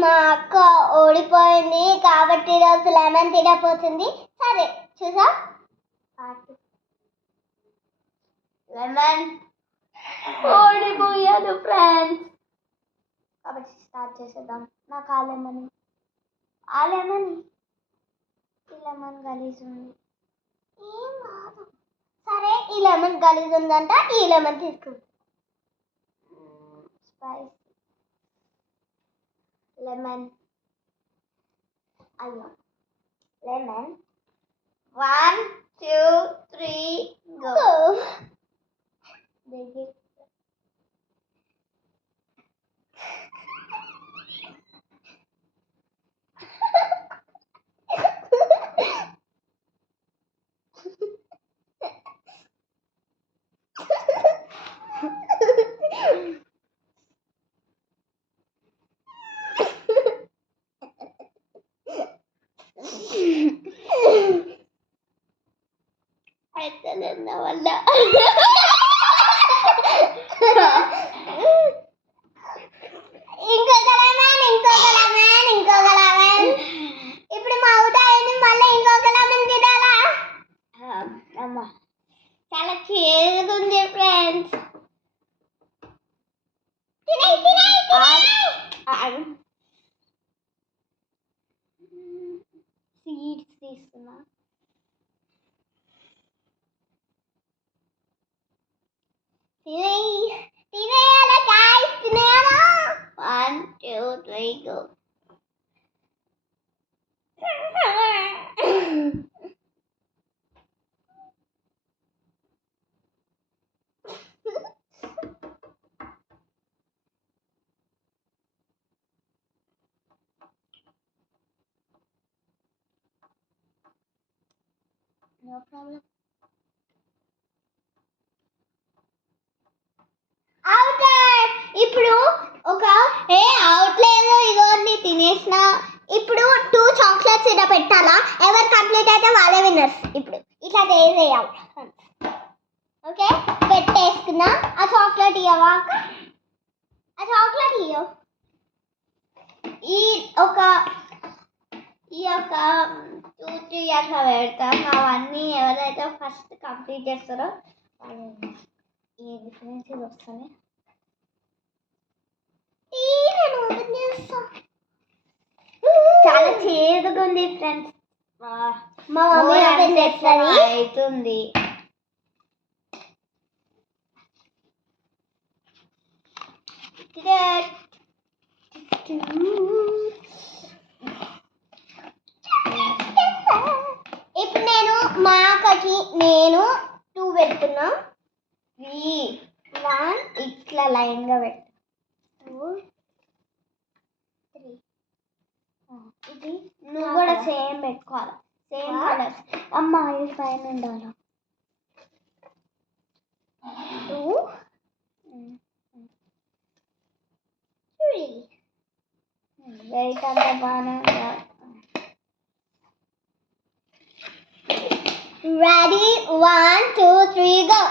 మా అక్క ఓడిపోయింది కాబట్టి ఈరోజు లెమన్ తినపోతుంది. సరే చూసా లెమన్ ఓడిపోయాను ఫ్రెండ్స్. కాబట్టి స్టార్ట్ చేసేద్దాం. నాకు ఆ లెమన్ ఈ లెమన్ గలీజ్ ఉంది. ఏం కాదు. సరే ఈ లెమన్ గలీజ్ ఉందంట, ఈ లెమన్ తీసుకుంటాం. స్పైస్ లెమన్ అయ్యో లెమన్ 1 2 3 గో. వల్ల ఇంకొక లెమన్ ఇప్పుడు మా అవుట్ అయింది. మళ్ళీ ఇంకొక లెమన్ తినాలా? అమ్మా చాలా చేదుగా ఉంది ఫ్రెండ్స్. సీడ్స్ తీస్తున్నా. తినేయాలా గాయ్స్, తినేయాలా. 1 2 3 గో. No problem. ఇప్పుడు ఒక అవుట్ లేదు, ఇగోండి తినేసిన. ఇప్పుడు 2 చాక్లెట్స్ ఇలా పెట్టాలా, ఎవరు కంప్లీట్ అయితే వాళ్ళే విన్నర్స్. ఇప్పుడు ఇట్లా చేసేయాలి. ఓకే పెట్టేసుకున్నా. ఆ చాక్లెట్ ఇవ్వవా? ఆ చాక్లెట్ ఇవ్వ. ఈ ఒక 2 3 అట్లా పెడతాం. అవన్నీ ఎవరైతే ఫస్ట్ కంప్లీట్ చేస్తారో వాళ్ళు ఈ డిఫరెన్సెస్ వస్తాయి. చాలా చేదుగా ఉంది ఫ్రెండ్స్. మా మమ్మీ అవుతుంది. ఇప్పుడు నేను మా అక్కకి 2 పెడుతున్నా. 1 ఇట్లా లైన్ గా పెట్టు. 2 3 ఇది నువ్వు కూడా సేమ్ పెట్టుకోవాలి. Same colours. అమ్మ ఇది పైన ఉండాలి. 2 3 వెయిట్ అంతా బాగానే ఉందా? Ready 1 2 3 go.